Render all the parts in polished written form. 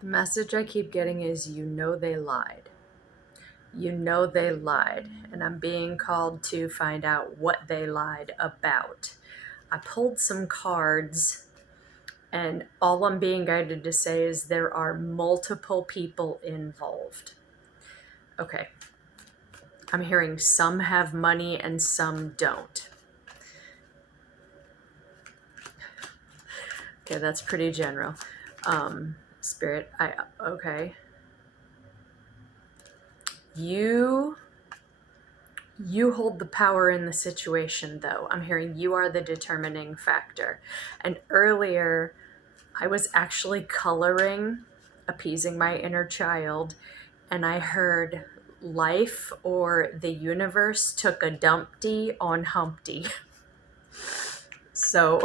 The message I keep getting is, you know they lied. You know they lied. And I'm being called to find out what they lied about. I pulled some cards, and all I'm being guided to say is there are multiple people involved. Okay. I'm hearing some have money and some don't. Okay, that's pretty general. Spirit, okay. You hold the power in the situation, though. I'm hearing you are the determining factor. And earlier, I was actually coloring, appeasing my inner child, and I heard life or the universe took a dumpty on Humpty. So,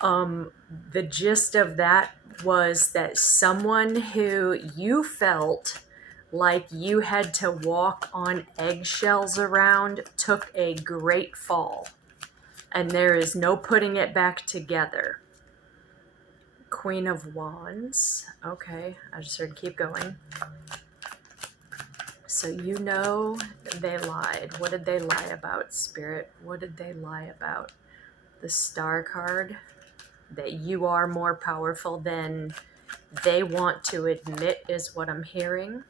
the gist of that was that someone who you felt like you had to walk on eggshells around took a great fall, and there is no putting it back together. Queen of Wands. Okay, I just heard keep going. So you know they lied. What did they lie about, Spirit? What did they lie about? The Star card. That you are more powerful than they want to admit is what I'm hearing.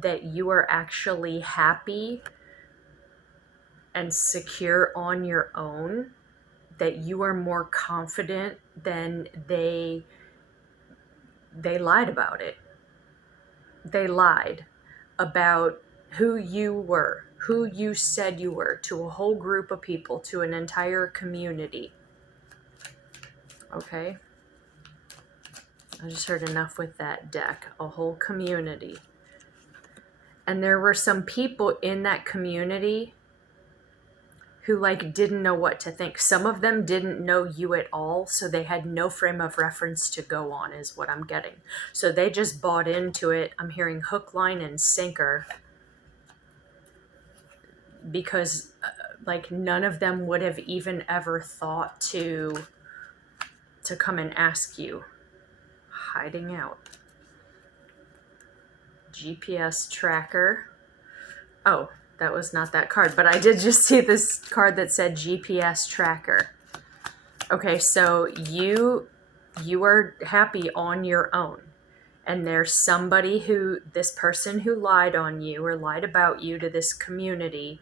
That you are actually happy and secure on your own. That you are more confident than they lied about it. They lied about who you were, who you said you were, to a whole group of people, to an entire community. Okay? I just heard enough with that deck. A whole community. And there were some people in that community who didn't know what to think. Some of them didn't know you at all, so they had no frame of reference to go on, is what I'm getting. So they just bought into it. I'm hearing hook, line, and sinker, because none of them would have even ever thought to come and ask you. Hiding out. GPS tracker. Oh, that was not that card, but I did just see this card that said GPS tracker. Okay, so you are happy on your own. And there's somebody this person who lied on you or lied about you to this community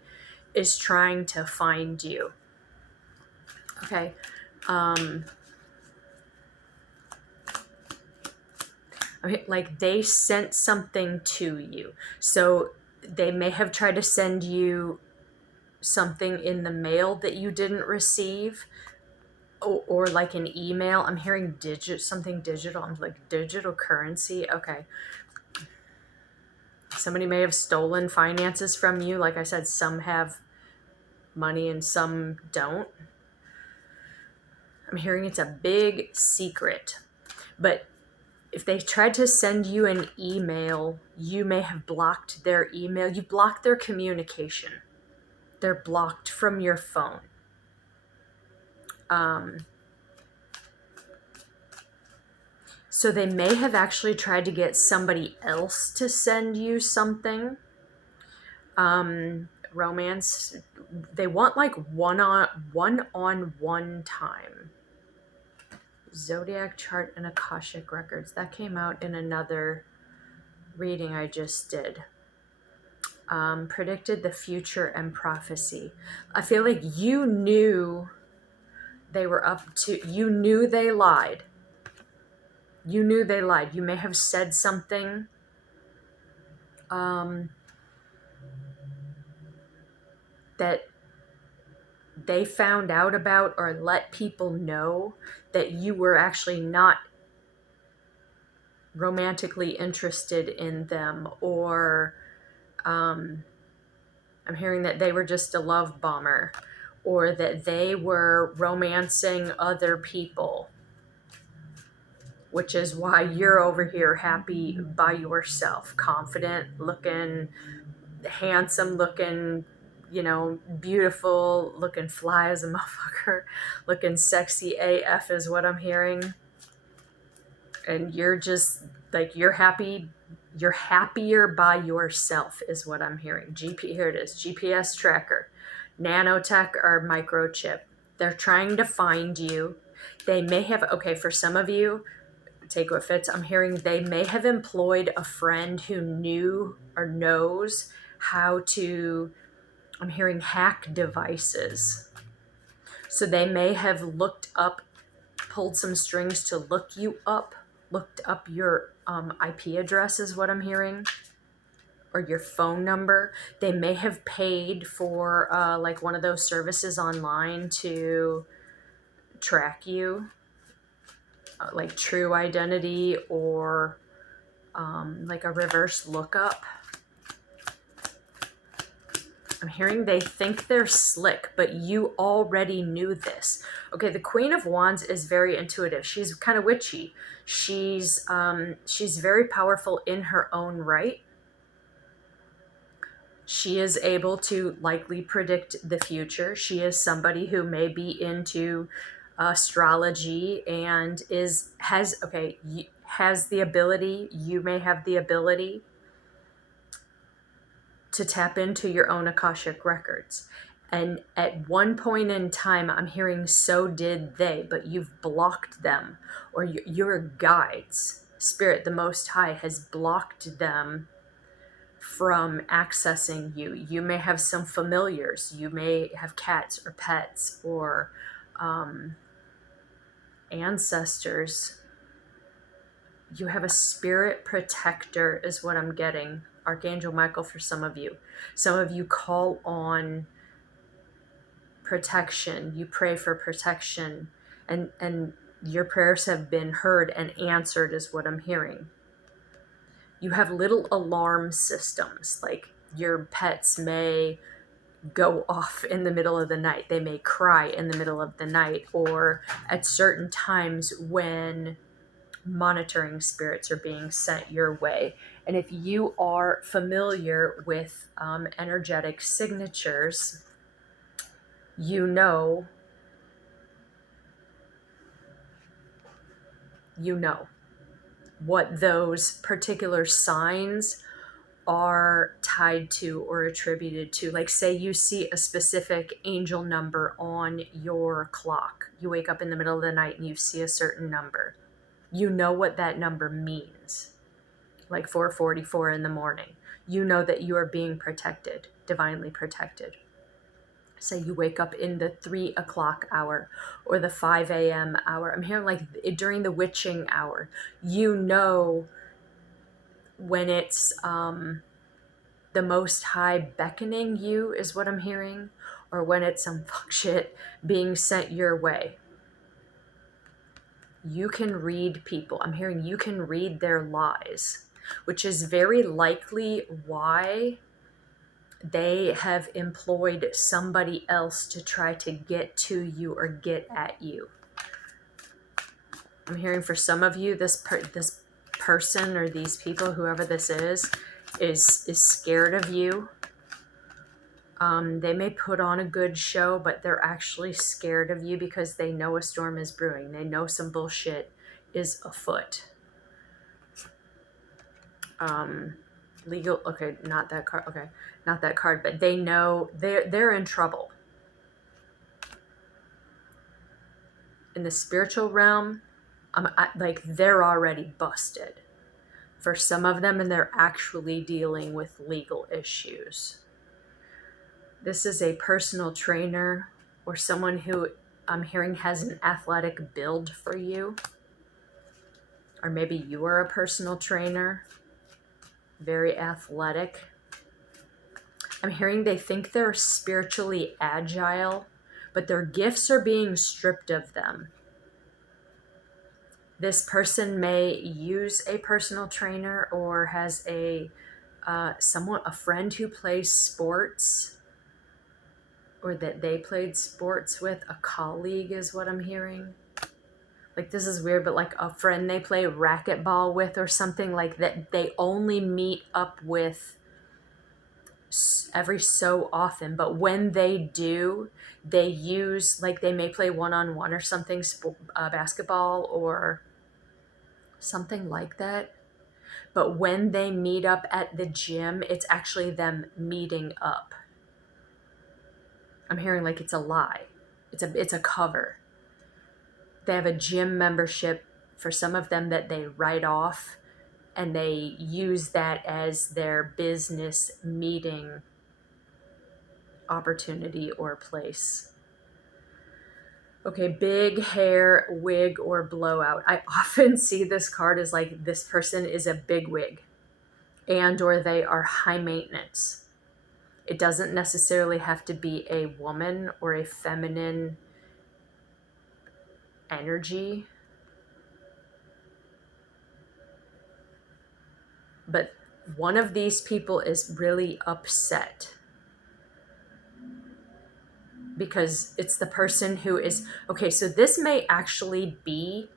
is trying to find you. Okay. They sent something to you. So they may have tried to send you something in the mail that you didn't receive, or an email. I'm hearing something digital. I'm digital currency. Okay. Somebody may have stolen finances from you. Like I said, some have money and some don't. I'm hearing it's a big secret. But if they tried to send you an email, you may have blocked their email. You blocked their communication. They're blocked from your phone. So they may have actually tried to get somebody else to send you something. Romance. They want one-on-one time. Zodiac chart and Akashic records. That came out in another reading I just did. Predicted the future and prophecy. I feel like you knew they were up to, you knew they lied. You knew they lied. You may have said something that they found out about or let people know that you were actually not romantically interested in them, or I'm hearing that they were just a love bomber, or that they were romancing other people, which is why you're over here happy by yourself, confident looking, handsome looking, beautiful looking, fly as a motherfucker, looking sexy AF is what I'm hearing. And you're just Like you're happier by yourself is what I'm hearing. Here it is, GPS tracker, nanotech or microchip. They're trying to find you. They may have, okay, for some of you, take what fits. I'm hearing they may have employed a friend who knew or knows how to, I'm hearing hack devices. So they may have looked up, pulled some strings to look you up, looked up your IP address is what I'm hearing, or your phone number. They may have paid for like one of those services online to track you, like True Identity or like a reverse lookup. I'm hearing they think they're slick, but you already knew this. Okay, the Queen of Wands is very intuitive. She's kind of witchy. She's very powerful in her own right. She is able to likely predict the future. She is somebody who may be into astrology and has the ability, you may have the ability to tap into your own Akashic records. And at one point in time, I'm hearing so did they, but you've blocked them, or your guides, Spirit, the Most High, has blocked them from accessing you. You may have some familiars. You may have cats or pets or ancestors. You have a spirit protector is what I'm getting. Archangel Michael for some of you. Some of you call on protection. You pray for protection, and your prayers have been heard and answered is what I'm hearing. You have little alarm systems, like your pets may go off in the middle of the night. They may cry in the middle of the night, or at certain times when monitoring spirits are being sent your way. And if you are familiar with energetic signatures, you know what those particular signs are tied to or attributed to. Like, say you see a specific angel number on your clock. You wake up in the middle of the night and you see a certain number. You know what that number means. Like 4:44 in the morning. You know that you are being protected, divinely protected. Say you wake up in the 3 o'clock hour or the 5 a.m. hour. I'm hearing like during the witching hour. You know when it's the Most High beckoning you is what I'm hearing, or when it's some fuck shit being sent your way. You can read people. I'm hearing you can read their lies, which is very likely why they have employed somebody else to try to get to you or get at you. I'm hearing for some of you, this person or these people, whoever this is scared of you. They may put on a good show, but they're actually scared of you because they know a storm is brewing. They know some bullshit is afoot. Legal, okay, not that card. Okay, not that card, but they know they're in trouble. In the spiritual realm, like they're already busted for some of them, and they're actually dealing with legal issues. This is a personal trainer or someone who I'm hearing has an athletic build for you. Or maybe you are a personal trainer, very athletic. I'm hearing they think they're spiritually agile, but their gifts are being stripped of them. This person may use a personal trainer or has a friend who plays sports, or that they played sports with. A colleague is what I'm hearing. Like, this is weird, but like a friend they play racquetball with or something like that. They only meet up with every so often, but when they do, they use, like, they may play one-on-one or something, basketball or something like that. But when they meet up at the gym, it's actually them meeting up. I'm hearing like it's a lie. It's a cover. They have a gym membership for some of them that they write off, and they use that as their business meeting opportunity or place. Okay, big hair, wig, or blowout. I often see this card as like this person is a bigwig and or they are high maintenance. It doesn't necessarily have to be a woman or a feminine energy. But one of these people is really upset because it's the person who is, okay, so this may actually be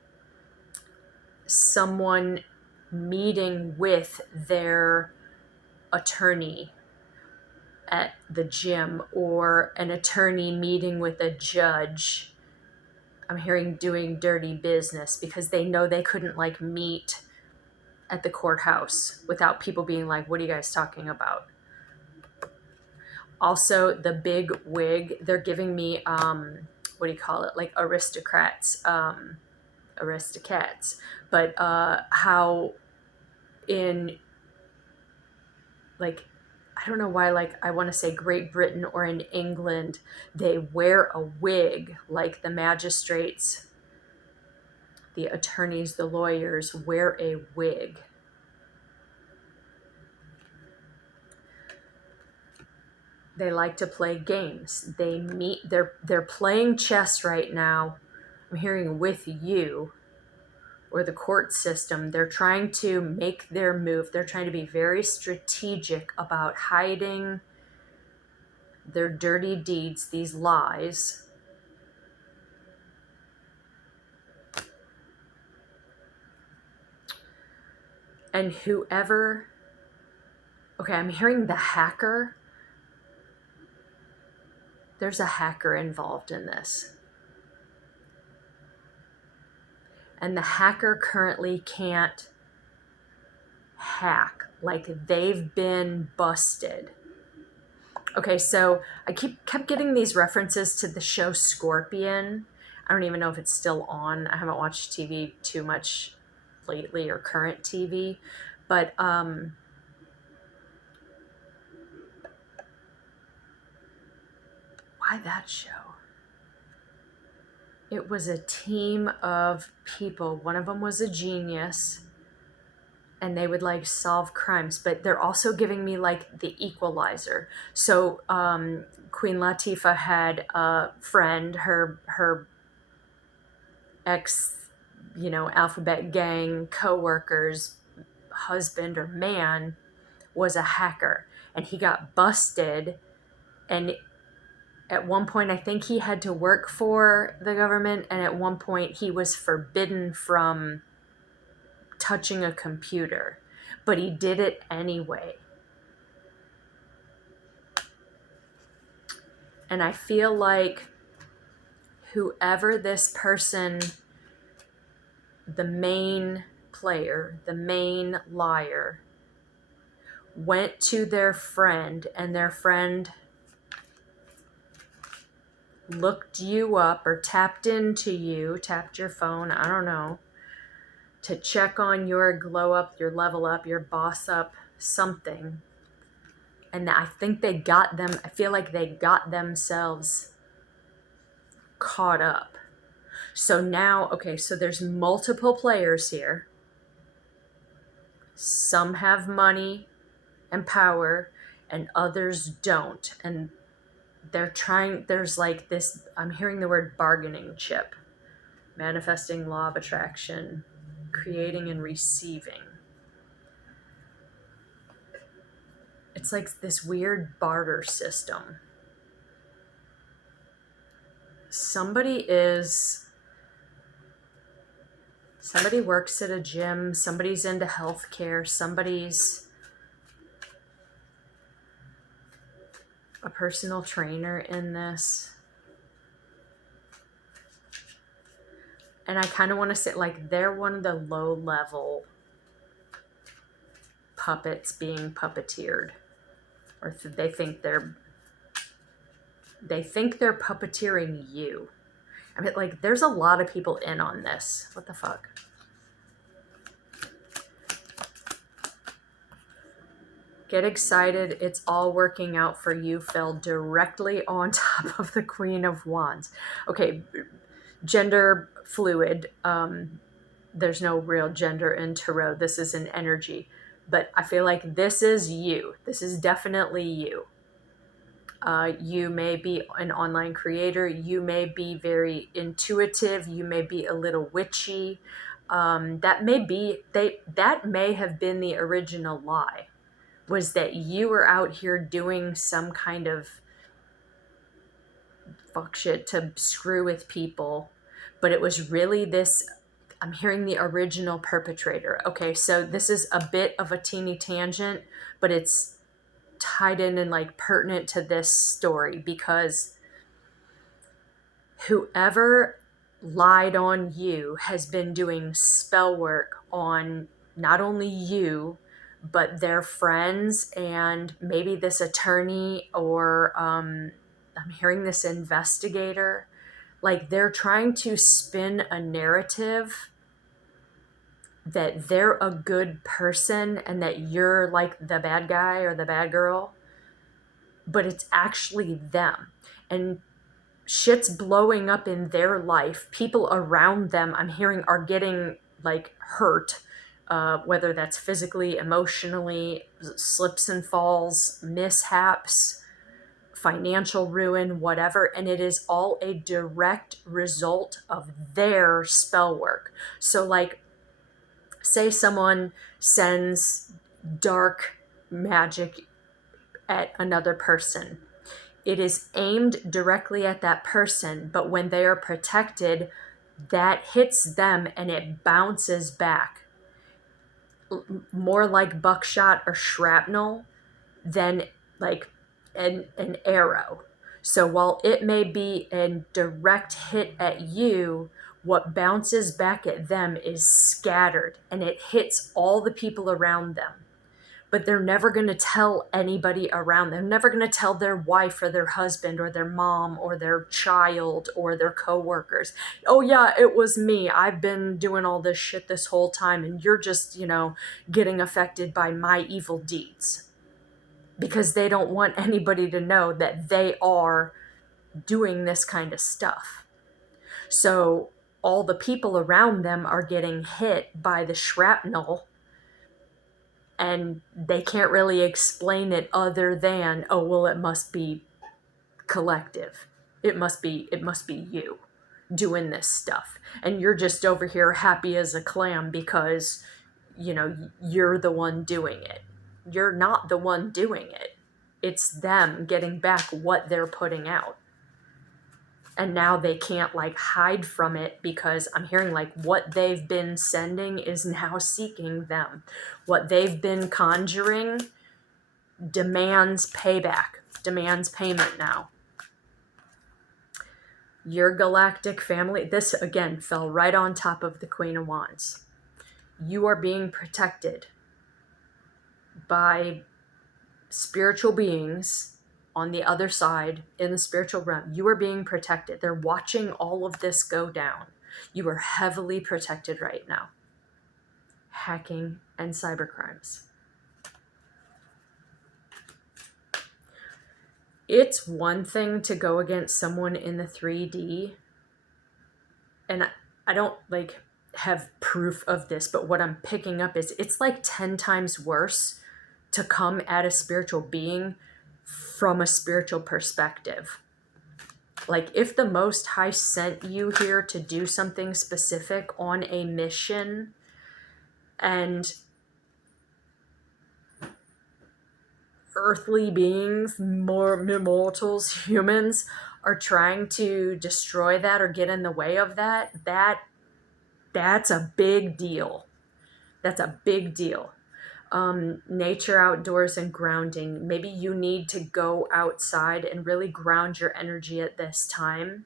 someone meeting with their attorney at the gym, or an attorney meeting with a judge. I'm hearing doing dirty business because they know they couldn't like meet at the courthouse without people being like, what are you guys talking about? Also, the big wig, they're giving me, what do you call it? Like aristocrats, aristocats. But how in, like, I don't know why, like, I want to say Great Britain or in England, they wear a wig, like the magistrates, the attorneys, the lawyers wear a wig. They like to play games. They meet, they're playing chess right now. I'm hearing with you or the court system. They're trying to make their move. They're trying to be very strategic about hiding their dirty deeds, these lies. And whoever, okay, I'm hearing the hacker. There's a hacker involved in this. And the hacker currently can't hack, like they've been busted. Okay, so I kept getting these references to the show Scorpion. I don't even know if it's still on. I haven't watched TV too much lately, or current TV, but why that show? It was a team of people. One of them was a genius, and they would like solve crimes, but they're also giving me like the Equalizer. So Queen Latifah had a friend, her ex, alphabet gang co-worker's husband or man was a hacker, and he got busted. And at one point, I think he had to work for the government, and at one point he was forbidden from touching a computer, but he did it anyway. And I feel like whoever this person, the main player, the main liar, went to their friend, and their friend looked you up or tapped into you, tapped your phone, I don't know, to check on your glow up, your level up, your boss up, something. And I think they got them, I feel like they got themselves caught up. So now, okay, so there's multiple players here. Some have money and power, and others don't. And they're trying, there's like this, I'm hearing the word bargaining chip, manifesting law of attraction, creating and receiving. It's like this weird barter system. Somebody works at a gym, somebody's into healthcare, somebody's a personal trainer in this. And I kind of want to say like they're one of the low level puppets being puppeteered, or they think they're puppeteering you. I mean, like, there's a lot of people in on this. What the fuck? Get excited. It's all working out for you. Fell directly on top of the Queen of Wands. Okay, gender fluid. There's no real gender in tarot. This is an energy. But I feel like this is you. This is definitely you. You may be an online creator. You may be very intuitive. You may be a little witchy. That may have been the original lie, was that you were out here doing some kind of fuck shit to screw with people, but it was really this. I'm hearing the original perpetrator. Okay, so this is a bit of a teeny tangent, but it's tied in and like pertinent to this story, because whoever lied on you has been doing spell work on not only you, but their friends, and maybe this attorney, or I'm hearing this investigator. Like, they're trying to spin a narrative that they're a good person and that you're like the bad guy or the bad girl, but it's actually them. And shit's blowing up in their life. People around them, I'm hearing, are getting like hurt, whether that's physically, emotionally, slips and falls, mishaps, financial ruin, whatever. And it is all a direct result of their spell work. So like, say someone sends dark magic at another person. It is aimed directly at that person, but when they are protected, that hits them and it bounces back. More like buckshot or shrapnel than like an arrow. So while it may be a direct hit at you, what bounces back at them is scattered and it hits all the people around them. But they're never going to tell anybody around them. They're never going to tell their wife or their husband or their mom or their child or their coworkers. Oh yeah, it was me. I've been doing all this shit this whole time and you're just, getting affected by my evil deeds. Because they don't want anybody to know that they are doing this kind of stuff. So all the people around them are getting hit by the shrapnel, and they can't really explain it other than, oh, well, it must be collective. It must be you doing this stuff. And you're just over here happy as a clam because, you're the one doing it. You're not the one doing it. It's them getting back what they're putting out. And now they can't like hide from it, because I'm hearing like what they've been sending is now seeking them. What they've been conjuring demands payback, demands payment now. Your galactic family, this again fell right on top of the Queen of Wands. You are being protected by spiritual beings on the other side in the spiritual realm. You are being protected. They're watching all of this go down. You are heavily protected right now. Hacking and cybercrimes. It's one thing to go against someone in the 3D, and I don't like have proof of this, but what I'm picking up is it's like 10 times worse to come at a spiritual being from a spiritual perspective. Like, if the Most High sent you here to do something specific on a mission, and earthly beings, more mortals, humans, are trying to destroy that or get in the way of that's a big deal. That's a big deal. Nature, outdoors, and grounding. Maybe you need to go outside and really ground your energy at this time.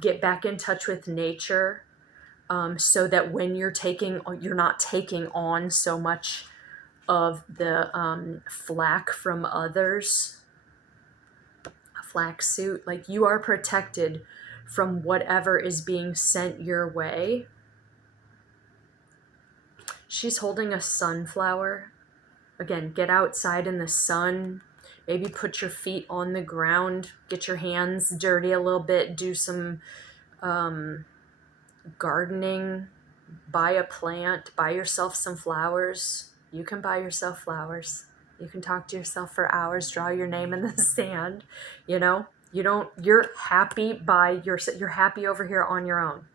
Get back in touch with nature, so that when you're not taking on so much of the flack from others, a flack suit. Like, you are protected from whatever is being sent your way. She's holding a sunflower. Again, get outside in the sun. Maybe put your feet on the ground. Get your hands dirty a little bit. Do some gardening. Buy a plant. Buy yourself some flowers. You can buy yourself flowers. You can talk to yourself for hours. Draw your name in the sand. You know, you're happy by yourself. You're happy over here on your own.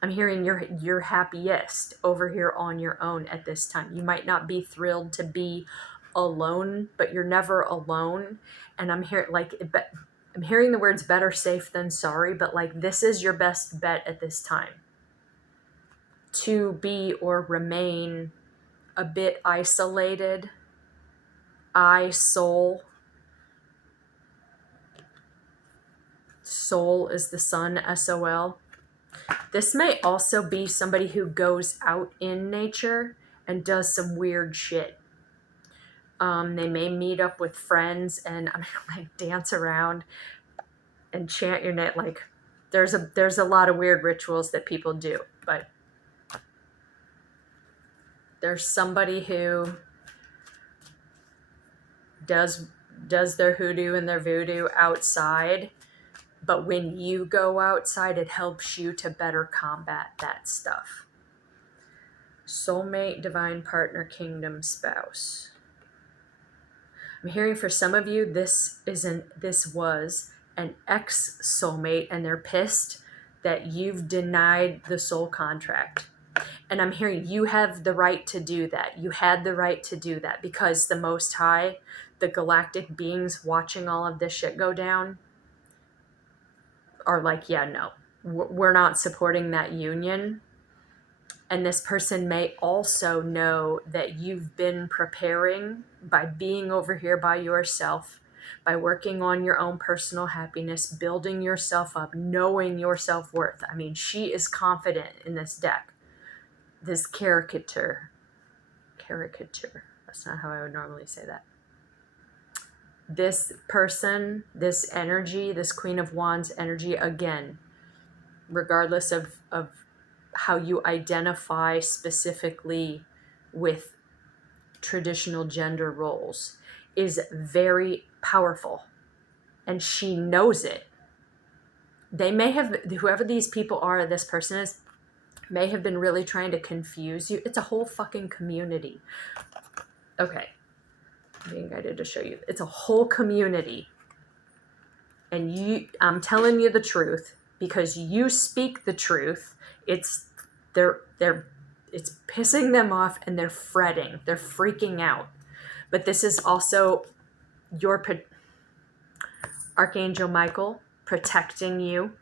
I'm hearing you're happiest over here on your own at this time. You might not be thrilled to be alone, but you're never alone. And I'm hearing the words better safe than sorry, but like, this is your best bet at this time, to be or remain a bit isolated. Soul. Soul is the sun, SOL. This may also be somebody who goes out in nature and does some weird shit. They may meet up with friends and like dance around and chant your name. Like, there's a lot of weird rituals that people do, but there's somebody who does their hoodoo and their voodoo outside, but when you go outside, it helps you to better combat that stuff. Soulmate, divine partner, kingdom spouse. I'm hearing for some of you, this was an ex-soulmate, and they're pissed that you've denied the soul contract. And I'm hearing you have the right to do that. You had the right to do that because the Most High, the galactic beings watching all of this shit go down, are like, yeah, no, we're not supporting that union. And this person may also know that you've been preparing by being over here by yourself, by working on your own personal happiness, building yourself up, knowing your self-worth. I mean, she is confident in this deck. This caricature. That's not how I would normally say that. This person, this energy, this Queen of Wands energy, again, regardless of how you identify specifically with traditional gender roles, is very powerful, and she knows it. They may have, whoever these people are, this person is, may have been really trying to confuse you. It's a whole fucking community. Okay, I'm being guided to show you. It's a whole community, and I'm telling you the truth because you speak the truth. It's pissing them off, and they're fretting. They're freaking out. But this is also your Archangel Michael protecting you.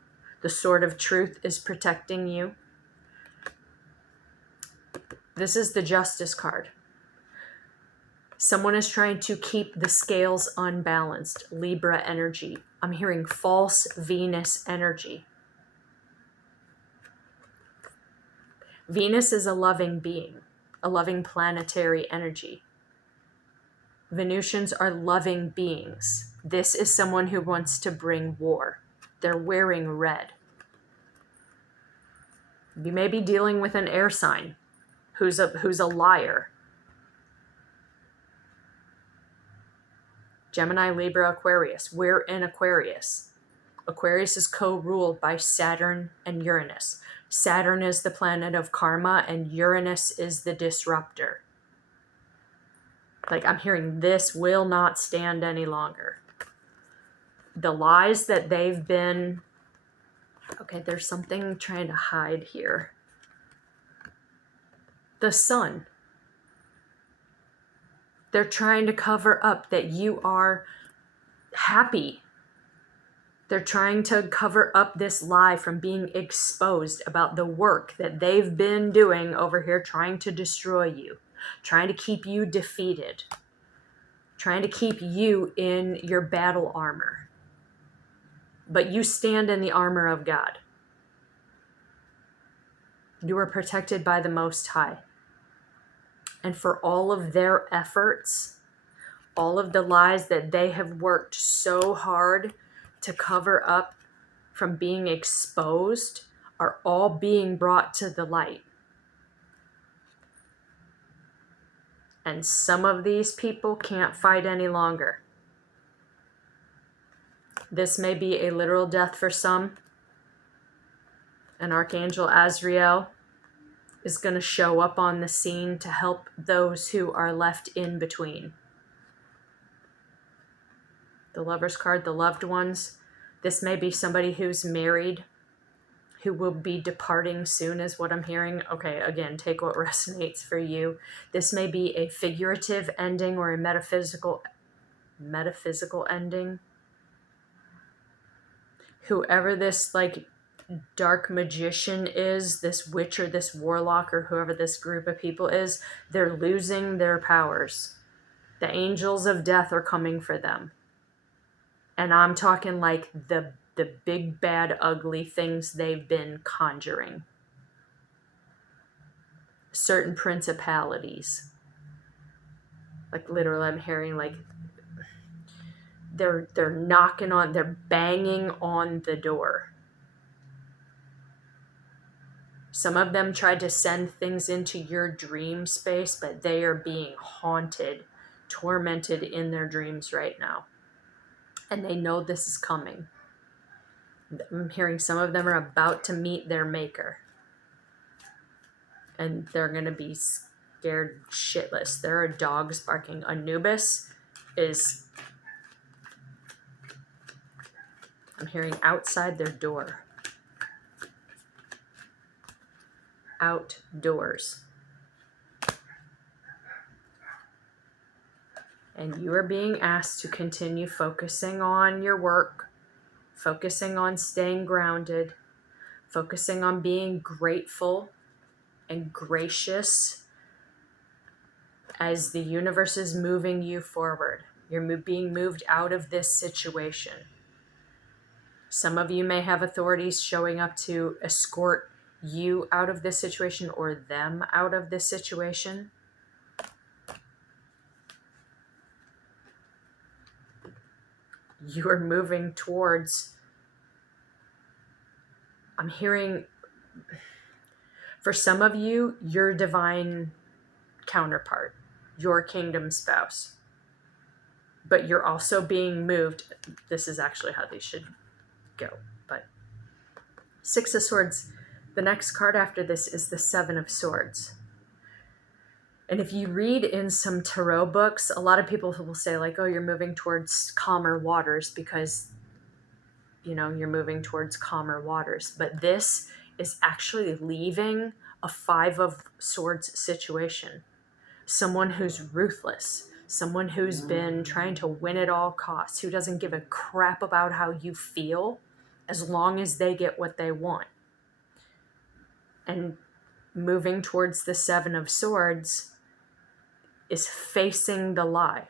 The sword of truth is protecting you. This is the Justice card. Someone is trying to keep the scales unbalanced. Libra energy. I'm hearing false Venus energy. Venus is a loving being, a loving planetary energy. Venusians are loving beings. This is someone who wants to bring war. They're wearing red. You may be dealing with an air sign who's a liar. Gemini, Libra, Aquarius. We're in Aquarius. Aquarius is co-ruled by Saturn and Uranus. Saturn is the planet of karma, and Uranus is the disruptor. Like, I'm hearing this will not stand any longer. The lies that they've been... Okay, there's something trying to hide here. The sun. They're trying to cover up that you are happy. They're trying to cover up this lie from being exposed about the work that they've been doing over here, trying to destroy you, trying to keep you defeated, trying to keep you in your battle armor. But you stand in the armor of God. You are protected by the Most High. and for all of their efforts, all of the lies that they have worked so hard to cover up from being exposed are all being brought to the light. And some of these people can't fight any longer. This may be a literal death for some. And Archangel Azrael is going to show up on the scene to help those who are left in between. The Lover's card, the loved ones. This may be somebody who's married, who will be departing soon, is what I'm hearing. Okay, again, take what resonates for you. This may be a figurative ending or a metaphysical ending. Whoever this dark magician is, this witch or this warlock or whoever this group of people is, they're losing their powers. The angels of death are coming for them. And I'm talking like the big, bad, ugly things they've been conjuring. Certain principalities. Like literally I'm hearing like they're knocking on, they're banging on the door. Some of them tried to send things into your dream space, but they are being haunted, tormented in their dreams right now. And they know this is coming. I'm hearing some of them are about to meet their maker. And they're going to be scared shitless. There are dogs barking. Anubis is, I'm hearing outside their door. Outdoors. And you are being asked to continue focusing on your work, focusing on staying grounded, focusing on being grateful and gracious as the universe is moving you forward. You're being moved out of this situation. Some of you may have authorities showing up to escort you out of this situation or them out of this situation. You are moving towards, I'm hearing, for some of you, your divine counterpart, your kingdom spouse. But you're also being moved. This is actually how these should go. But Six of Swords, the next card after this is the Seven of Swords. And if you read in some tarot books, a lot of people will say like, oh, you're moving towards calmer waters because, you're moving towards calmer waters. But this is actually leaving a Five of Swords situation. Someone who's ruthless, someone who's been trying to win at all costs, who doesn't give a crap about how you feel as long as they get what they want. And moving towards the Seven of Swords is facing the lie.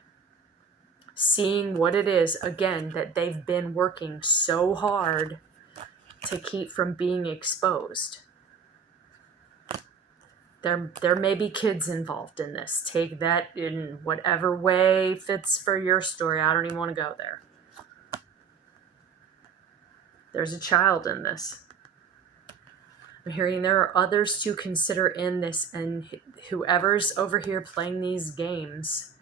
Seeing what it is, again, that they've been working so hard to keep from being exposed. There may be kids involved in this. Take that in whatever way fits for your story. I don't even want to go there. There's a child in this. I'm hearing there are others to consider in this, and whoever's over here playing these games,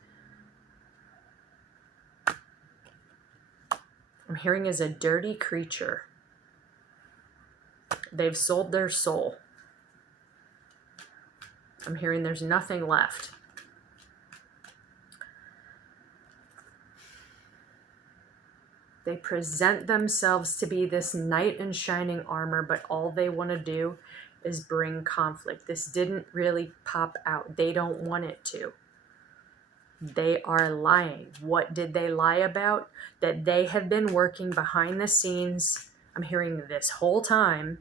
I'm hearing is a dirty creature. They've sold their soul. I'm hearing there's nothing left. They present themselves to be this knight in shining armor, but all they want to do is bring conflict. This didn't really pop out. They don't want it to. They are lying. What did they lie about? That they have been working behind the scenes, I'm hearing this whole time,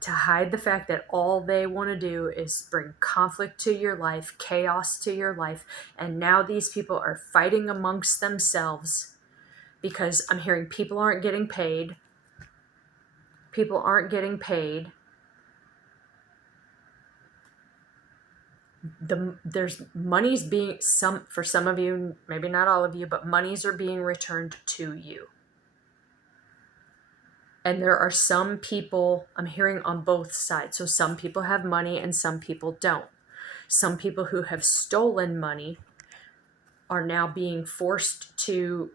to hide the fact that all they want to do is bring conflict to your life, chaos to your life, and now these people are fighting amongst themselves because I'm hearing people aren't getting paid. People aren't getting paid. there's money's being for some of you, maybe not all of you, but monies are being returned to you. And there are some people, I'm hearing on both sides. So some people have money and some people don't. Some people who have stolen money are now being forced to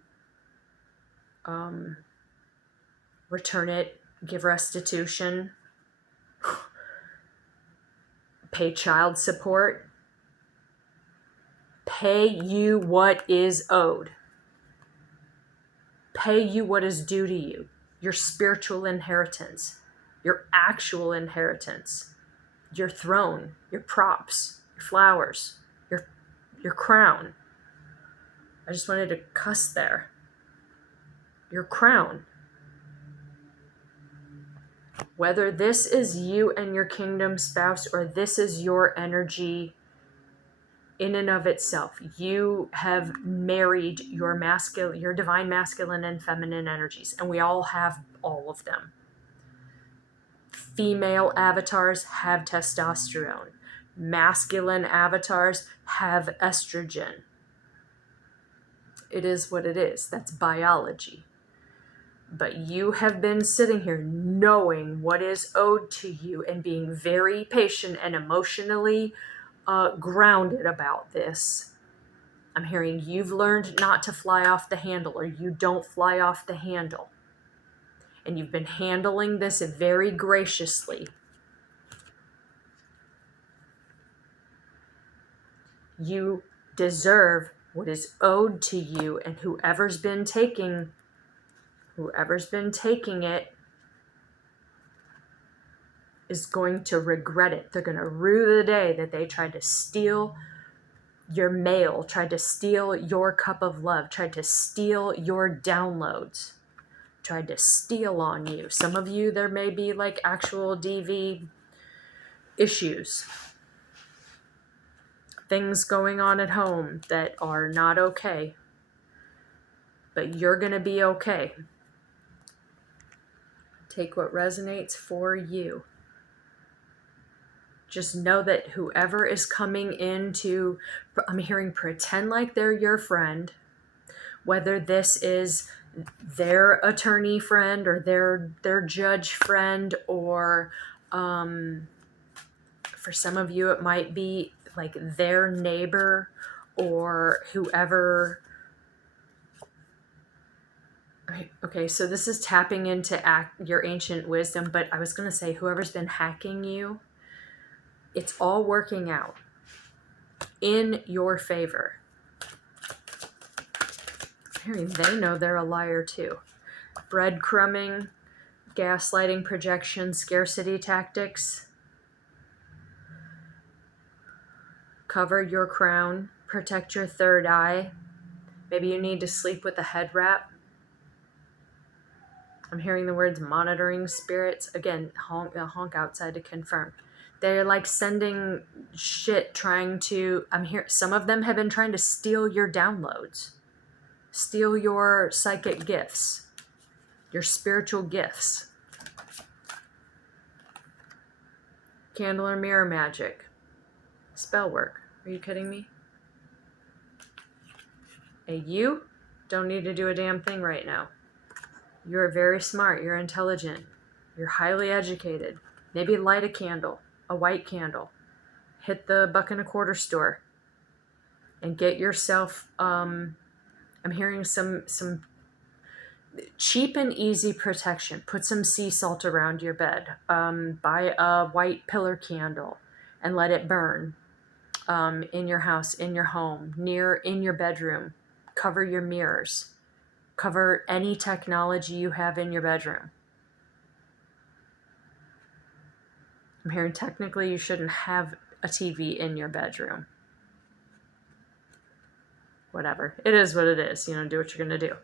return it, give restitution, pay child support, pay you what is owed, pay you what is due to you, your spiritual inheritance, your actual inheritance, your throne, your props, your flowers, your crown. I just wanted to cuss there. Your crown. Whether this is you and your kingdom spouse or this is your energy in and of itself, you have married your divine masculine and feminine energies, and we all have all of them. Female avatars have testosterone. Masculine avatars have estrogen. It is what it is. That's biology. But you have been sitting here knowing what is owed to you and being very patient and emotionally grounded about this. I'm hearing you've learned not to fly off the handle, or you don't fly off the handle. And you've been handling this very graciously. You deserve what is owed to you, and whoever's been taking it is going to regret it. They're going to rue the day that they tried to steal your mail, tried to steal your cup of love, tried to steal your downloads, tried to steal on you. Some of you, there may be like actual DV issues, things going on at home that are not okay, but you're going to be okay. Take what resonates for you. Just know that whoever is coming into, I'm hearing pretend like they're your friend, whether this is their attorney friend or their judge friend, or for some of you it might be like their neighbor or whoever. Okay, so this is tapping into your ancient wisdom, but I was going to say whoever's been hacking you, it's all working out in your favor. They know they're a liar too. Breadcrumbing, gaslighting, projection, scarcity tactics. Cover your crown. Protect your third eye. Maybe you need to sleep with a head wrap. I'm hearing the words monitoring spirits. Again, honk outside to confirm. They're like sending shit some of them have been trying to steal your downloads. Steal your psychic gifts. Your spiritual gifts. Candle or mirror magic. Spell work. Are you kidding me? And you don't need to do a damn thing right now. You're very smart. You're intelligent. You're highly educated. Maybe light a candle, a white candle. Hit the $1.25 store and get yourself, I'm hearing some cheap and easy protection. Put some sea salt around your bed. Buy a white pillar candle and let it burn in your house, in your home, in your bedroom. Cover your mirrors. Cover any technology you have in your bedroom. I'm hearing technically you shouldn't have a TV in your bedroom. Whatever. It is what it is. Do what you're going to do.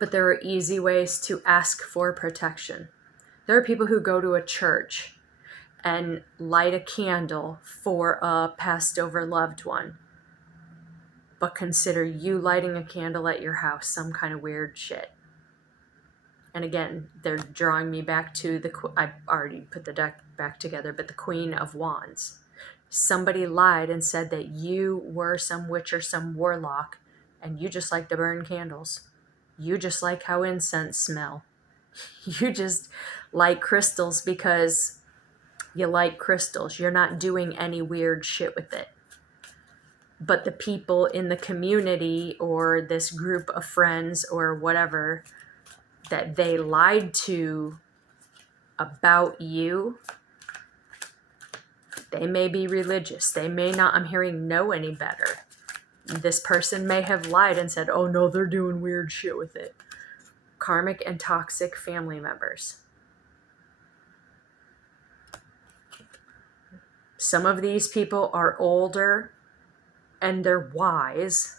But there are easy ways to ask for protection. There are people who go to a church and light a candle for a passed over loved one, but consider you lighting a candle at your house some kind of weird shit. And again, they're drawing me back to I've already put the deck back together, but the Queen of Wands. somebody lied and said that you were some witch or some warlock, and you just like to burn candles. You just like how incense smell. You just like crystals because you like crystals. You're not doing any weird shit with it. But the people in the community or this group of friends or whatever that they lied to about you, they may be religious. They may not, I'm hearing, know any better. This person may have lied and said, oh no, they're doing weird shit with it. Karmic and toxic family members. Some of these people are older and they're wise,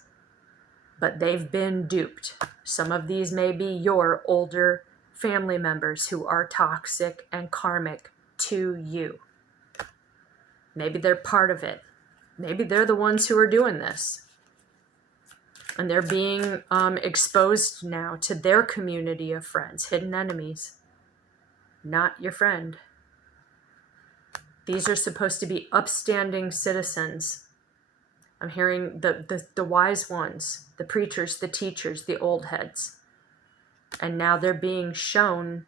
but they've been duped. Some of these may be your older family members who are toxic and karmic to you. Maybe they're part of it. Maybe they're the ones who are doing this. And they're being exposed now to their community of friends, hidden enemies. Not your friend. These are supposed to be upstanding citizens. I'm hearing the wise ones, the preachers, the teachers, the old heads. And now they're being shown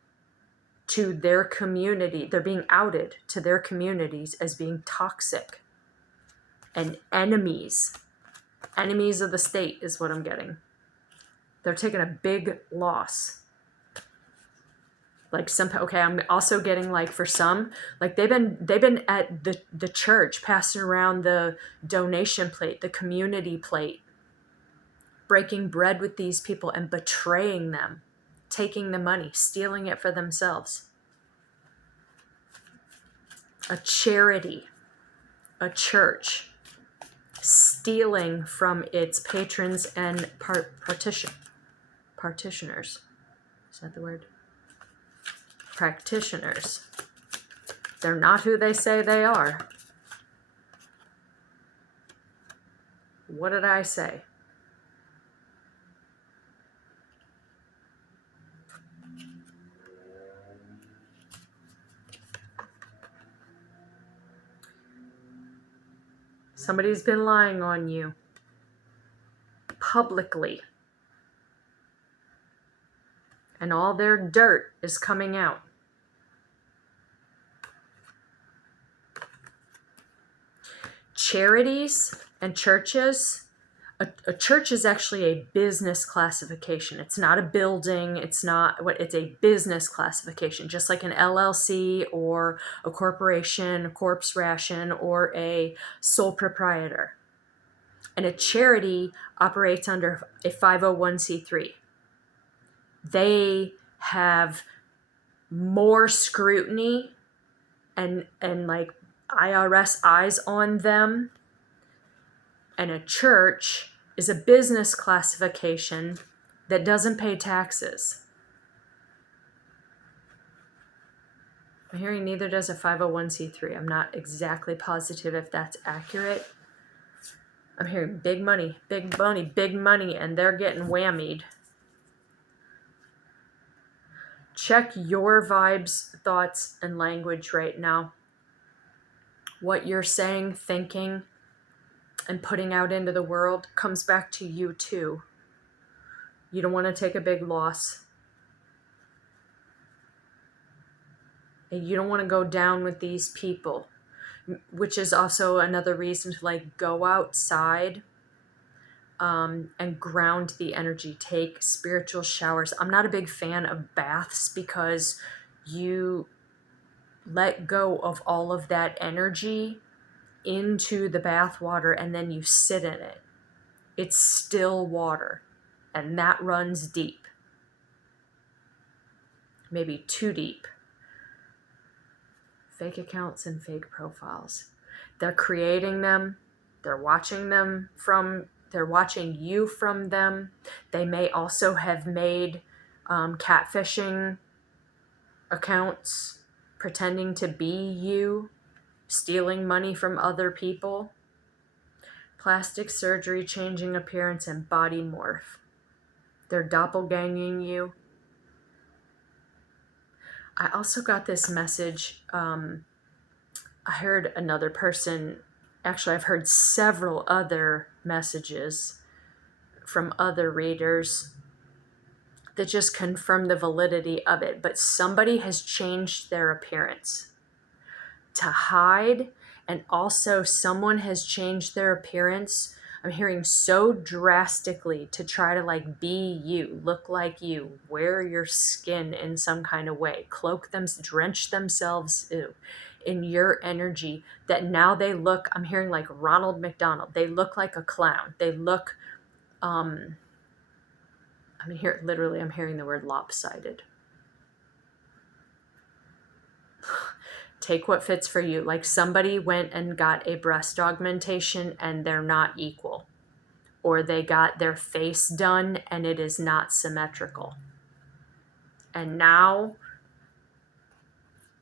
to their community. They're being outed to their communities as being toxic and enemies. Enemies of the state is what I'm getting. They're taking a big loss. Like some, okay, I'm also getting like for some, like they've been at the church passing around the donation plate, the community plate, breaking bread with these people and betraying them, taking the money, stealing it for themselves. A charity, a church, stealing from its patrons and partitioners. Is that the word? Practitioners. They're not who they say they are. What did I say? Somebody's been lying on you publicly. And all their dirt is coming out. Charities and churches. A church is actually a business classification. It's not a building. It's a business classification, just like an LLC or a corporation, a corpse ration, or a sole proprietor. And a charity operates under a 501c3. They have more scrutiny and like IRS eyes on them. And a church is a business classification that doesn't pay taxes. I'm hearing neither does a 501c3. I'm not exactly positive if that's accurate. I'm hearing big money, and they're getting whammied. Check your vibes, thoughts, and language right now. What you're saying, thinking, and putting out into the world comes back to you too. You don't want to take a big loss. And you don't want to go down with these people, which is also another reason to like go outside and ground the energy. Take spiritual showers. I'm not a big fan of baths because you let go of all of that energy into the bath water and then you sit in it. It's still water, and that runs deep. Maybe too deep. Fake accounts and fake profiles. They're creating them. They're watching you from them. They may also have made catfishing accounts, pretending to be you, stealing money from other people. Plastic surgery, changing appearance, and body morph. They're doppelganging you. I also got this message. I heard another person Actually, I've heard several other messages from other readers that just confirm the validity of it. But somebody has changed their appearance to hide, and also someone has changed their appearance, I'm hearing, so drastically to try to like be you, look like you, wear your skin in some kind of way, cloak them, drench themselves in your energy, that now they look, I'm hearing like Ronald McDonald, they look like a clown. They look, I'm hearing the word lopsided. Take what fits for you. Like somebody went and got a breast augmentation and they're not equal. Or they got their face done and it is not symmetrical. And now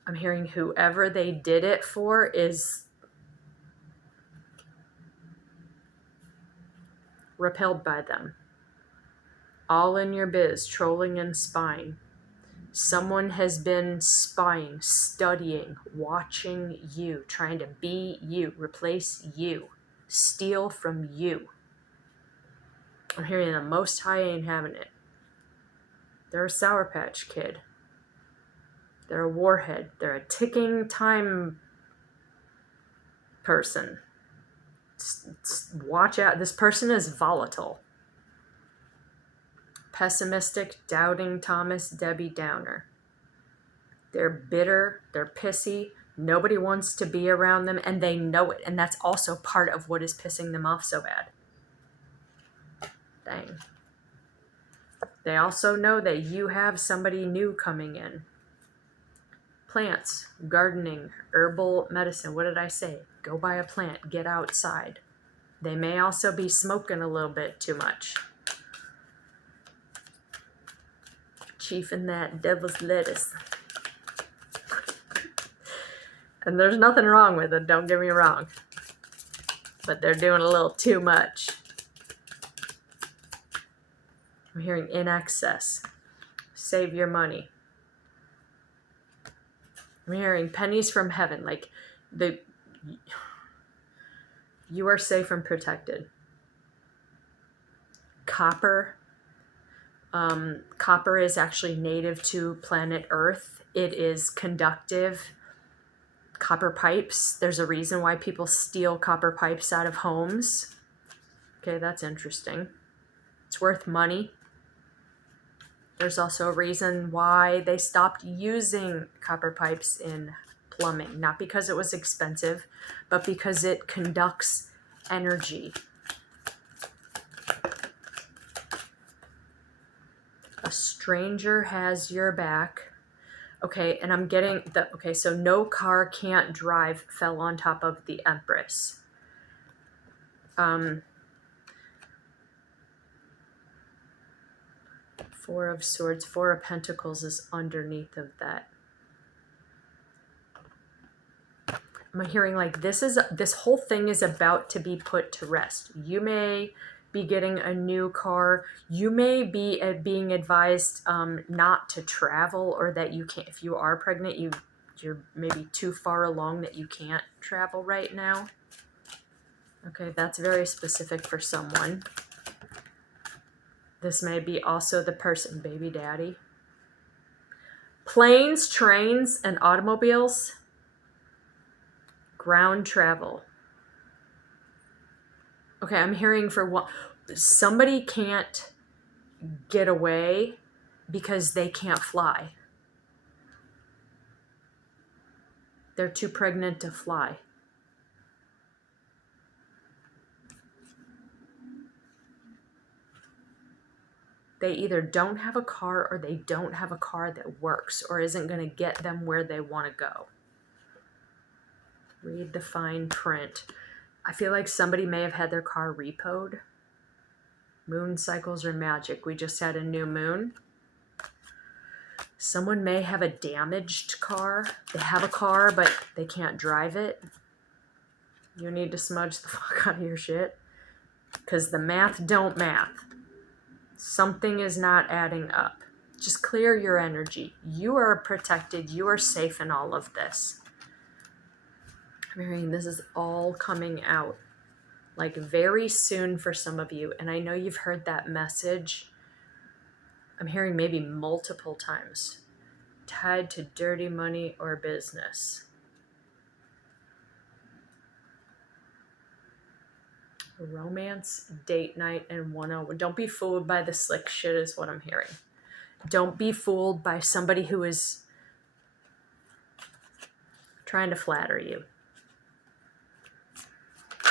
I'm hearing whoever they did it for is repelled by them. All in your biz, trolling and spying. Someone has been spying, studying, watching you, trying to be you, replace you, steal from you. I'm hearing the Most High ain't having it. They're a Sour Patch Kid. They're a warhead. They're a ticking time person. Watch out. This person is volatile. Pessimistic, doubting Thomas, Debbie Downer. They're bitter. They're pissy. Nobody wants to be around them, and they know it. And that's also part of what is pissing them off so bad. Dang. They also know that you have somebody new coming in. Plants, gardening, herbal medicine. What did I say? Go buy a plant. Get outside. They may also be smoking a little bit too much. Chiefing that devil's lettuce. And there's nothing wrong with it, don't get me wrong. But they're doing a little too much. I'm hearing in excess. Save your money. I'm hearing pennies from heaven. Like you are safe and protected. Copper. Copper is actually native to planet Earth. It is conductive. Copper pipes. There's a reason why people steal copper pipes out of homes. Okay, that's interesting. It's worth money. There's also a reason why they stopped using copper pipes in plumbing. Not because it was expensive, but because it conducts energy. A stranger has your back. Okay, and I'm getting the, okay, so no car can't drive fell on top of the Empress. Four of Swords, Four of Pentacles is underneath of that. I'm hearing like this whole thing is about to be put to rest. You may be getting a new car. You may be being advised not to travel, or that you can't, if you are pregnant, you're maybe too far along that you can't travel right now. Okay, that's very specific for someone. This may be also the person, baby daddy. Planes, trains, and automobiles. Ground travel. Okay, I'm hearing for one, somebody can't get away because they can't fly. They're too pregnant to fly. They either don't have a car, or they don't have a car that works or isn't going to get them where they want to go. Read the fine print. I feel like somebody may have had their car repoed. Moon cycles are magic. We just had a new moon. Someone may have a damaged car. They have a car, but they can't drive it. You need to smudge the fuck out of your shit, because the math don't math. Something is not adding up. Just clear your energy. You are protected. You are safe in all of this. I'm hearing this is all coming out like very soon for some of you. And I know you've heard that message. I'm hearing maybe multiple times. Tied to dirty money or business. Romance, date night, and one-on-one. Don't be fooled by the slick shit is what I'm hearing. Don't be fooled by somebody who is trying to flatter you.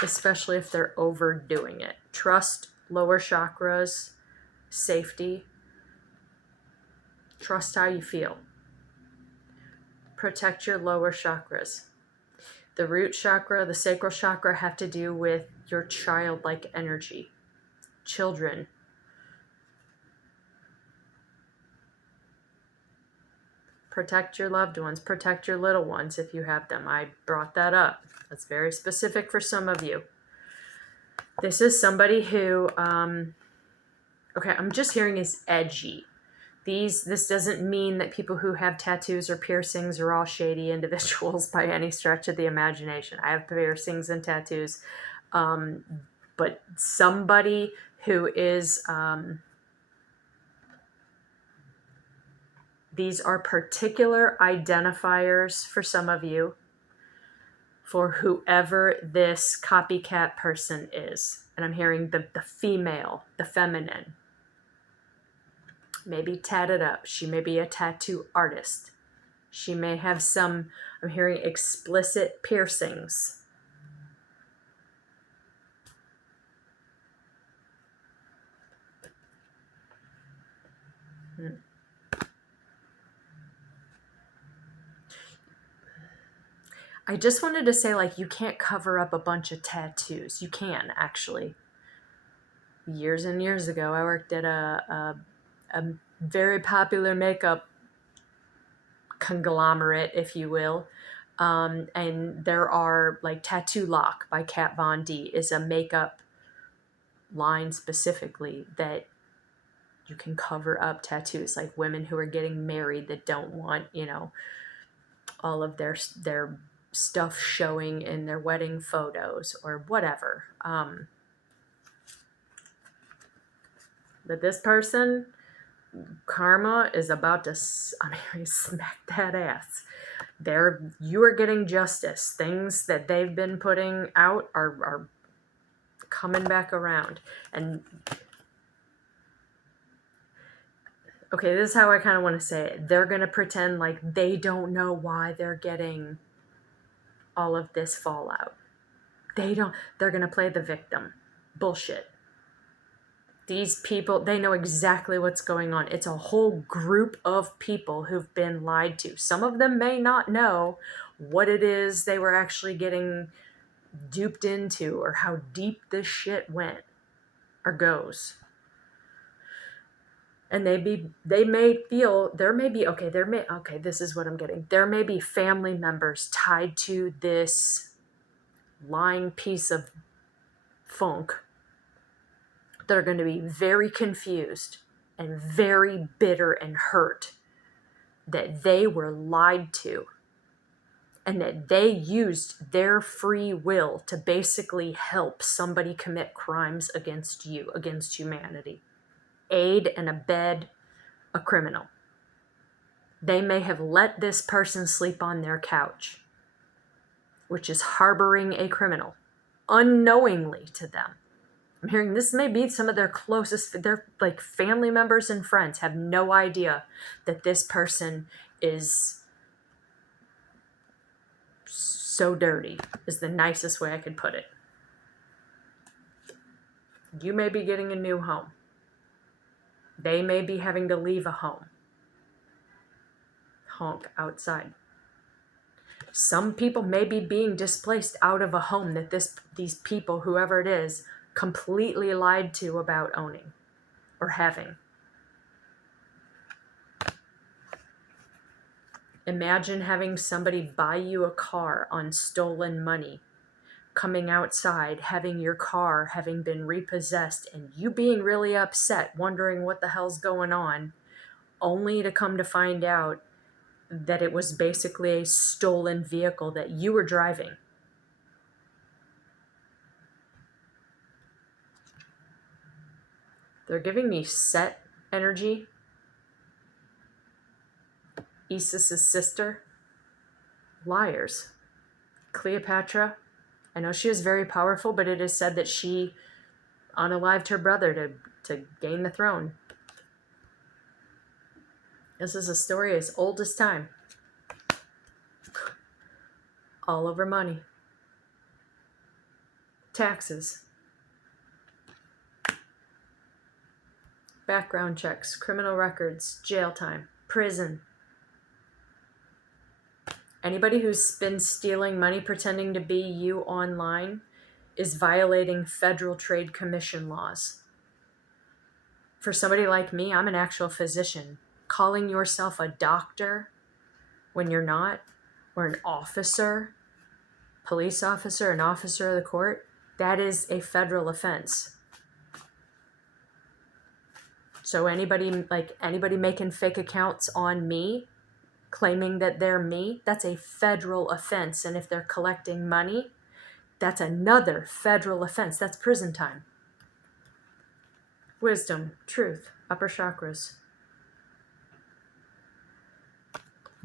Especially if they're overdoing it. Trust lower chakras, safety. Trust how you feel. Protect your lower chakras. The root chakra, the sacral chakra have to do with your childlike energy. Children. Protect your loved ones. Protect your little ones if you have them. I brought that up. That's very specific for some of you. This is somebody who, okay, I'm just hearing is edgy. This doesn't mean that people who have tattoos or piercings are all shady individuals by any stretch of the imagination. I have piercings and tattoos. But somebody who is, these are particular identifiers for some of you, for whoever this copycat person is. And I'm hearing the female, the feminine. Maybe tatted up. She may be a tattoo artist. She may have some, I'm hearing explicit piercings. I just wanted to say, like, you can't cover up a bunch of tattoos. You can, actually. Years and years ago, I worked at a very popular makeup conglomerate, if you will. And there are, like, Tattoo Lock by Kat Von D is a makeup line specifically that you can cover up tattoos, like women who are getting married that don't want, you know, all of their stuff showing in their wedding photos or whatever. But this person, karma is about to, smack that ass. You are getting justice. Things that they've been putting out are coming back around. And okay, this is how I kind of want to say it. They're going to pretend like they don't know why they're getting all of this fallout. They're going to play the victim. Bullshit. These people, they know exactly what's going on. It's a whole group of people who've been lied to. Some of them may not know what it is they were actually getting duped into or how deep this shit went or goes. And they may feel, this is what I'm getting. There may be family members tied to this lying piece of funk that are going to be very confused and very bitter and hurt that they were lied to and that they used their free will to basically help somebody commit crimes against you, against humanity. Aid and abet a criminal. They may have let this person sleep on their couch, which is harboring a criminal unknowingly to them. I'm hearing this may be some of their closest, their like family members and friends have no idea that this person is so dirty, is the nicest way I could put it. You may be getting a new home. They may be having to leave a home. Honk outside. Some people may be being displaced out of a home that these people, whoever it is, completely lied to about owning or having. Imagine having somebody buy you a car on stolen money, coming outside, having your car having been repossessed, and you being really upset, wondering what the hell's going on, only to come to find out that it was basically a stolen vehicle that you were driving. They're giving me Set energy. Isis's sister. Liars. Cleopatra. I know she is very powerful, but it is said that she unalived her brother to gain the throne. This is a story as old as time. All over money. Taxes. Background checks, criminal records, jail time, prison. Anybody who's been stealing money pretending to be you online is violating Federal Trade Commission laws. For somebody like me, I'm an actual physician. Calling yourself a doctor when you're not, or an officer, police officer, an officer of the court, that is a federal offense. So anybody making fake accounts on me, claiming that they're me, that's a federal offense. And if they're collecting money, that's another federal offense. That's prison time. Wisdom, truth, upper chakras.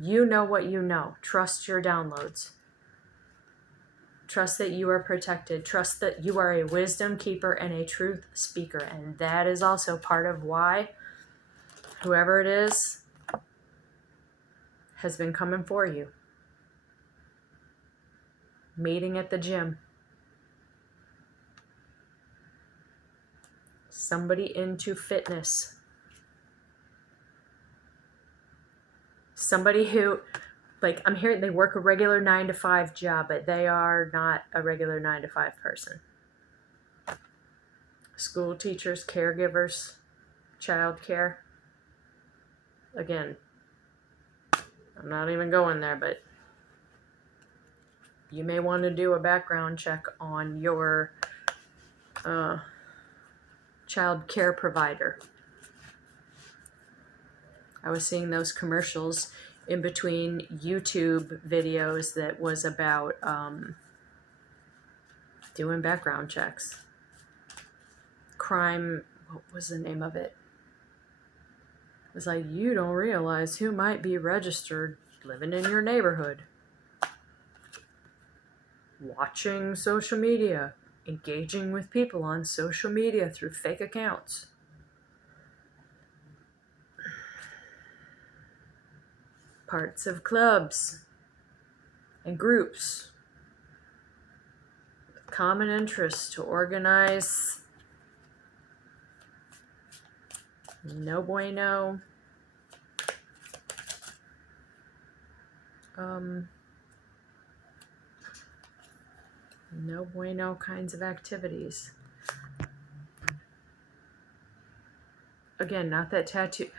You know what you know. Trust your downloads. Trust that you are protected. Trust that you are a wisdom keeper and a truth speaker. And that is also part of why whoever it is has been coming for you. Meeting at the gym. Somebody into fitness. Somebody who, like, I'm hearing they work a regular 9-to-5 job, but they are not a regular 9-to-5 person. School teachers, caregivers, childcare. Again, I'm not even going there, but you may want to do a background check on your child care provider. I was seeing those commercials in between YouTube videos that was about doing background checks. Crime, what was the name of it? It was like, you don't realize who might be registered living in your neighborhood. Watching social media, engaging with people on social media through fake accounts. Parts of clubs and groups with common interests to organize. No bueno. No bueno kinds of activities. Again, not that tattoo.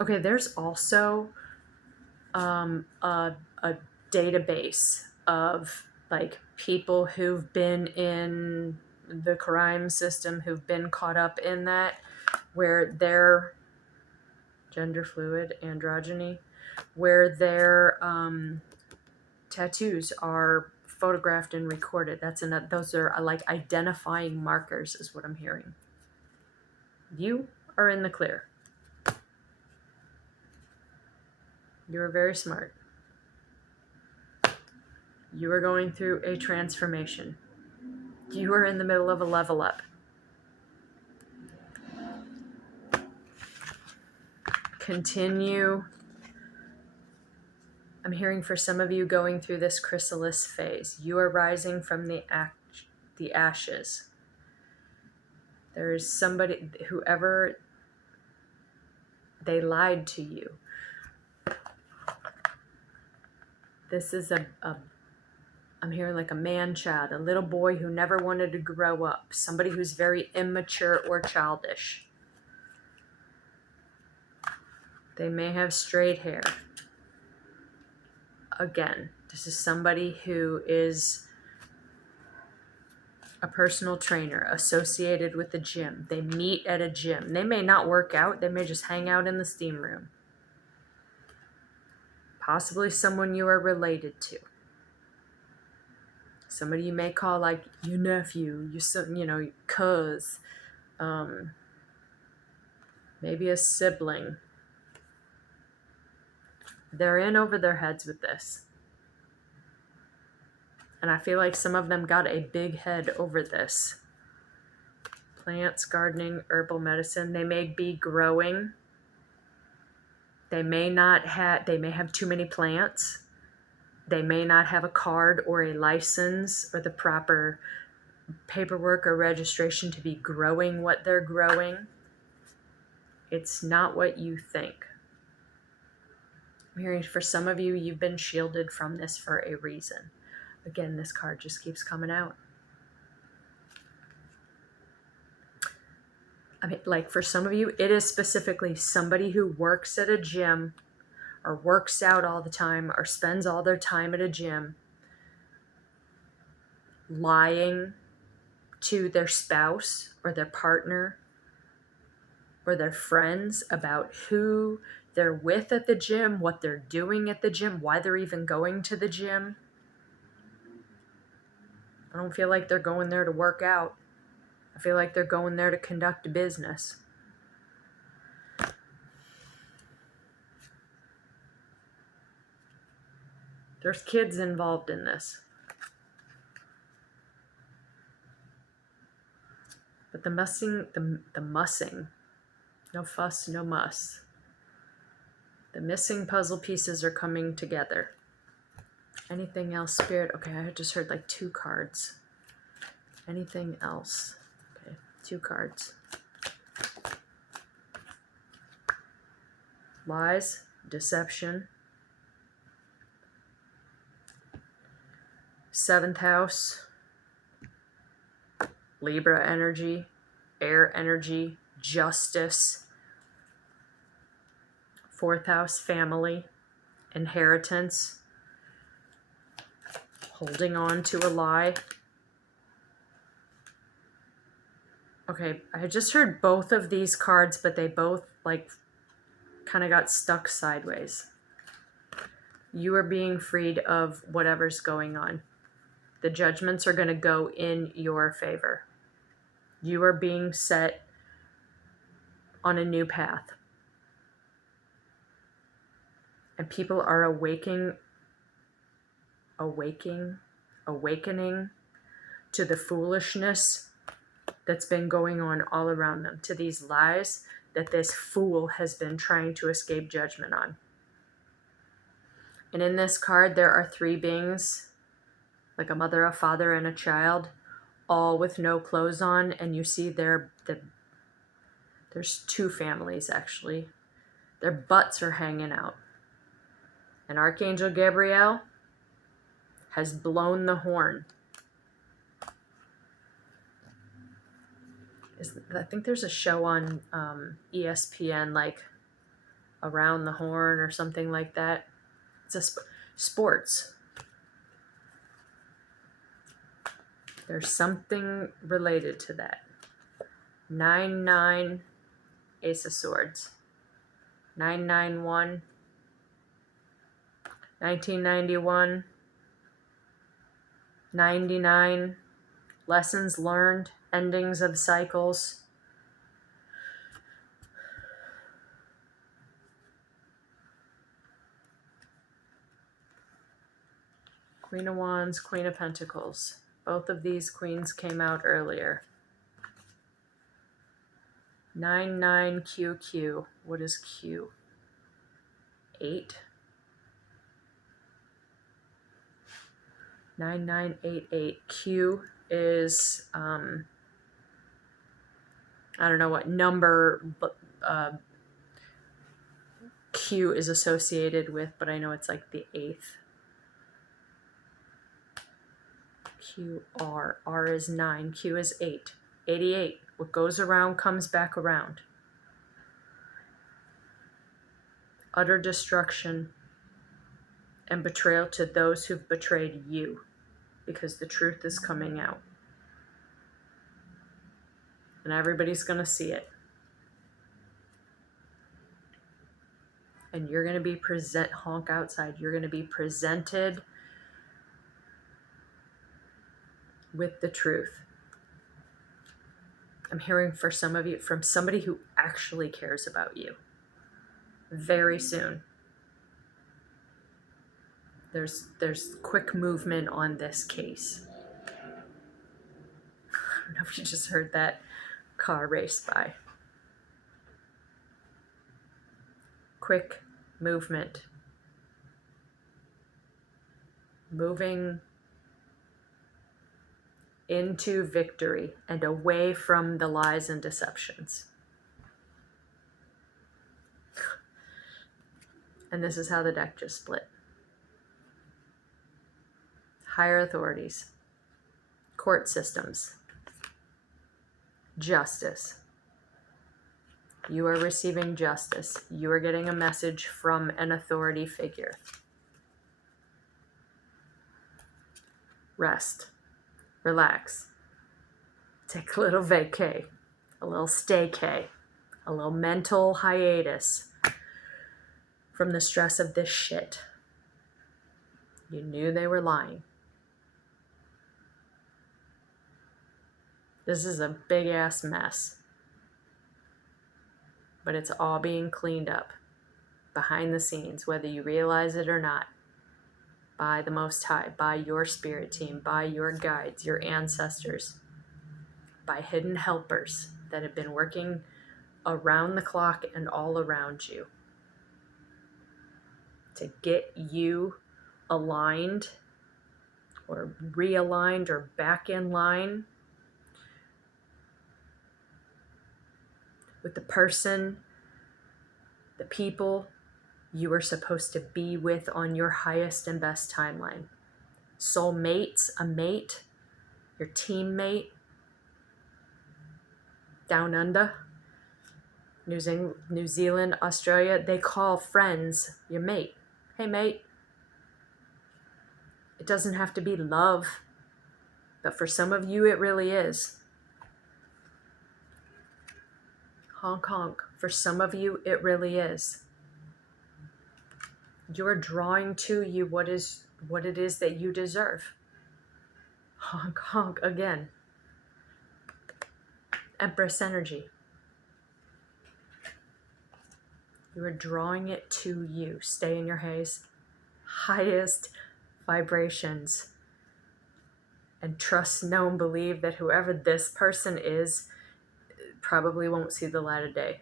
Okay, there's also a database of like people who've been in the crime system, who've been caught up in that, where their gender fluid, androgyny, where their tattoos are photographed and recorded. Those are like identifying markers, is what I'm hearing. You are in the clear. You are very smart. You are going through a transformation. You are in the middle of a level up. Continue. I'm hearing for some of you going through this chrysalis phase. You are rising from the ashes. There is somebody, whoever, they lied to you. This is I'm hearing like a man-child, a little boy who never wanted to grow up, somebody who's very immature or childish. They may have straight hair. Again, this is somebody who is a personal trainer associated with the gym. They meet at a gym. They may not work out. They may just hang out in the steam room. Possibly someone you are related to. Somebody you may call like your nephew, your son, you know, cuz, maybe a sibling. They're in over their heads with this. And I feel like some of them got a big head over this. Plants, gardening, herbal medicine. They may be growing. They may have too many plants. They may not have a card or a license or the proper paperwork or registration to be growing what they're growing. It's not what you think. I'm hearing for some of you, you've been shielded from this for a reason. Again, this card just keeps coming out. I mean, like for some of you, it is specifically somebody who works at a gym or works out all the time or spends all their time at a gym lying to their spouse or their partner or their friends about who they're with at the gym, what they're doing at the gym, why they're even going to the gym. I don't feel like they're going there to work out. I feel like they're going there to conduct a business. There's kids involved in this. But the mussing, no fuss, no muss. The missing puzzle pieces are coming together. Anything else, Spirit? Okay, I just heard like 2 cards. Anything else? Okay, 2 cards. Lies, deception. 7th house. Libra energy, air energy, justice. 4th house, family, inheritance. Holding on to a lie. Okay, I just heard both of these cards, but they both like kind of got stuck sideways. You are being freed of whatever's going on. The judgments are going to go in your favor. You are being set on a new path. And people are awakening to the foolishness that's been going on all around them, to these lies that this fool has been trying to escape judgment on. And in this card, there are 3 beings, like a mother, a father, and a child, all with no clothes on. And you see there's 2 families, actually. Their butts are hanging out. And Archangel Gabriel has blown the horn. I think there's a show on ESPN, like Around the Horn or something like that. It's a sports. There's something related to that. 9-9, Ace of Swords. 991, 1991, 99, lessons learned, endings of cycles. Queen of Wands, Queen of Pentacles. Both of these queens came out earlier. 99QQ. What is Q? 8. 9988. Q is I don't know what number Q is associated with, but I know it's like the 8th. QR. R is 9. Q is 8. 88. What goes around comes back around. Utter destruction and betrayal to those who've betrayed you, because the truth is coming out. And everybody's going to see it. And you're going to be honk outside. You're going to be presented with the truth. I'm hearing for some of you from somebody who actually cares about you. Very soon. There's quick movement on this case. I don't know if you just heard that car race by. Quick movement. Moving into victory and away from the lies and deceptions. And this is how the deck just split. Higher authorities, court systems, justice. You are receiving justice. You are getting a message from an authority figure. Rest. Relax. Take a little vacay, a little staycay, a little mental hiatus from the stress of this shit. You knew they were lying. This is a big ass mess. But it's all being cleaned up behind the scenes, whether you realize it or not, by the Most High, by your spirit team, by your guides, your ancestors, by hidden helpers that have been working around the clock and all around you to get you aligned or realigned or back in line with the person, the people you are supposed to be with on your highest and best timeline. Soulmates, a mate, your teammate, down under, New Zealand, Australia, they call friends your mate. Hey mate. It doesn't have to be love, but for some of you it really is. Honk honk. For some of you it really is. You're drawing to you what it is that you deserve. Honk honk again. Empress energy. You are drawing it to you. Stay in your highest vibrations. And trust, know, and believe that whoever this person is probably won't see the light of day.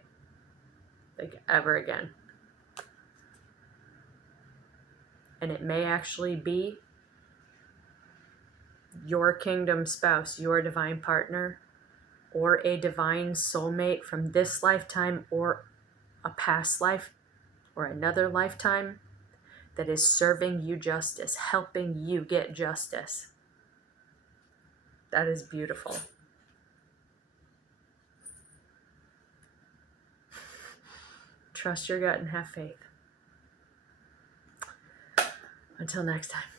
Like ever again. And it may actually be your kingdom spouse, your divine partner, or a divine soulmate from this lifetime or a past life or another lifetime that is serving you justice, helping you get justice. That is beautiful. Trust your gut and have faith. Until next time.